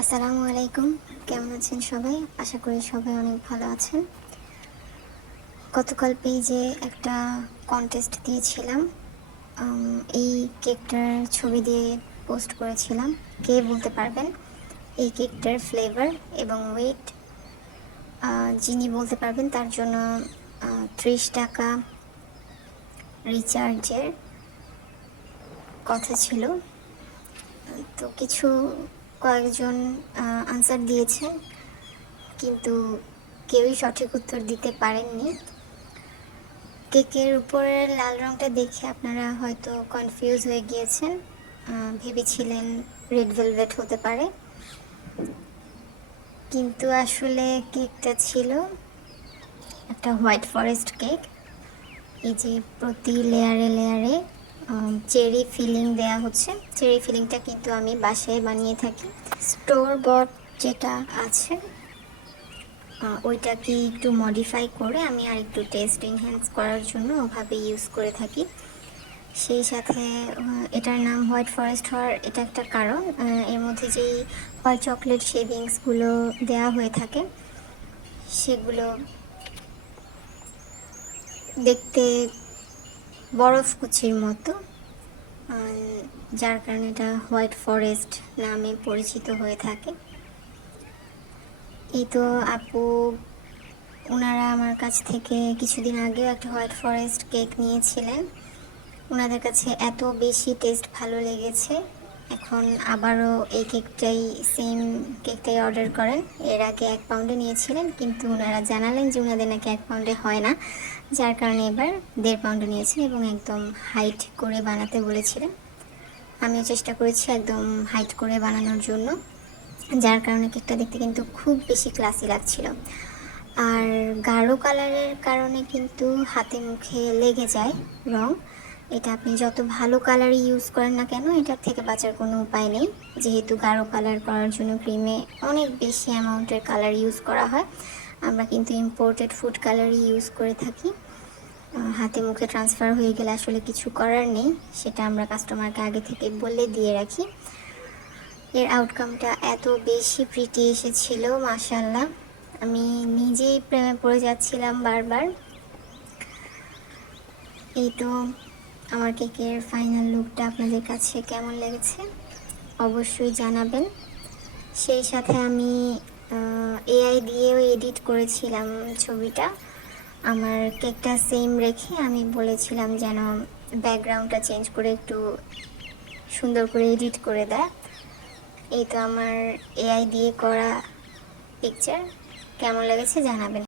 আসসালামু আলাইকুম। কেমন আছেন সবাই? আশা করি সবাই অনেক ভালো আছেন। গতকাল পেজে একটা কন্টেস্ট দিয়েছিলাম। এই কেকটার ছবি দিয়ে পোস্ট করেছিলাম। কে বলতে পারবেন এই কেকটার ফ্লেভার এবং ওয়েট? যিনি বলতে পারবেন তার জন্য 30 টাকা রিচার্জের কথা ছিল। তো কয়েকজন আনসার দিয়েছে, কিন্তু কেউই সঠিক উত্তর দিতে পারেননি। কেকের উপরের লাল রঙটা দেখে আপনারা হয়তো কনফিউজ হয়ে গিয়েছেন, ভেবেছিলেন রেড ভেলভেট হতে পারে, কিন্তু আসলে কেকটা ছিল একটা হোয়াইট ফরেস্ট কেক। এই যে প্রতি লেয়ারে লেয়ারে চেরি ফিলিং দেয়া হচ্ছে। চেরি ফিলিংটা কিন্তু আমি বাসায় বানিয়ে থাকি। স্টোর বট যেটা আছে ওইটাকে একটু মডিফাই করে আমি আর একটু টেস্ট এনহ্যান্স করার জন্য ওভাবে ইউজ করে থাকি। সেই সাথে এটার নাম হোয়াইট ফরেস্ট হওয়ার এটা একটা কারণ, এর মধ্যে যেই হোয়াইট চকলেট শেভিংসগুলো দেওয়া হয়ে থাকে সেগুলো দেখতে বরফ কুচির মতো, যার কারণে এটা হোয়াইট ফরেস্ট নামে পরিচিত হয়ে থাকে। এই তো আপু ওনারা আমার কাছ থেকে কিছুদিন আগেও একটা হোয়াইট ফরেস্ট কেক নিয়েছিলেন। ওনাদের কাছে এত বেশি টেস্ট ভালো লেগেছে, এখন আবারও এই সেম কেকটাই অর্ডার করেন। এর আগে 1 পাউন্ডে নিয়েছিলেন, কিন্তু ওনারা জানালেন যে ওনাদের নাকি 1 পাউন্ডে হয় না, যার কারণে এবার 1.5 পাউন্ডে নিয়েছেন এবং একদম হাইট করে বানাতে বলেছিলেন। আমিও চেষ্টা করেছি একদম হাইট করে বানানোর জন্য, যার কারণে কেকটা দেখতে কিন্তু খুব বেশি ক্লাসি লাগছিল। আর গাঢ় কালারের কারণে কিন্তু হাতে মুখে লেগে যায় রং। এটা আপনি যত ভালো কালার ইউজ করেন না কেন, এটার থেকে বাঁচার কোনো উপায় নেই, যেহেতু গাঢ় কালার করার জন্য ক্রিমে অনেক বেশি অ্যামাউন্টের কালার ইউজ করা হয়। আমরা কিন্তু ইম্পোর্টেড ফুড কালারই ইউজ করে থাকি। হাতে মুখে ট্রান্সফার হয়ে গেলে আসলে কিছু করার নেই, সেটা আমরা কাস্টমারকে আগে থেকে বলে দিয়ে রাখি। এর আউটকামটা এত বেশি প্রিটি এসেছিল, মাশাআল্লাহ। আমি নিজেই প্রেমে পড়ে যাচ্ছিলাম বারবার। এই তো আমার কেকের ফাইনাল লুকটা আপনাদের কাছে কেমন লেগেছে অবশ্যই জানাবেন। সেই সাথে আমি এআই দিয়েও এডিট করেছিলাম ছবিটা। আমার কেকটা সেম রেখে আমি বলেছিলাম যেন ব্যাকগ্রাউন্ডটা চেঞ্জ করে একটু সুন্দর করে এডিট করে দেয়। এই তো আমার এআই দিয়ে করা পিকচার, কেমন লেগেছে জানাবেন।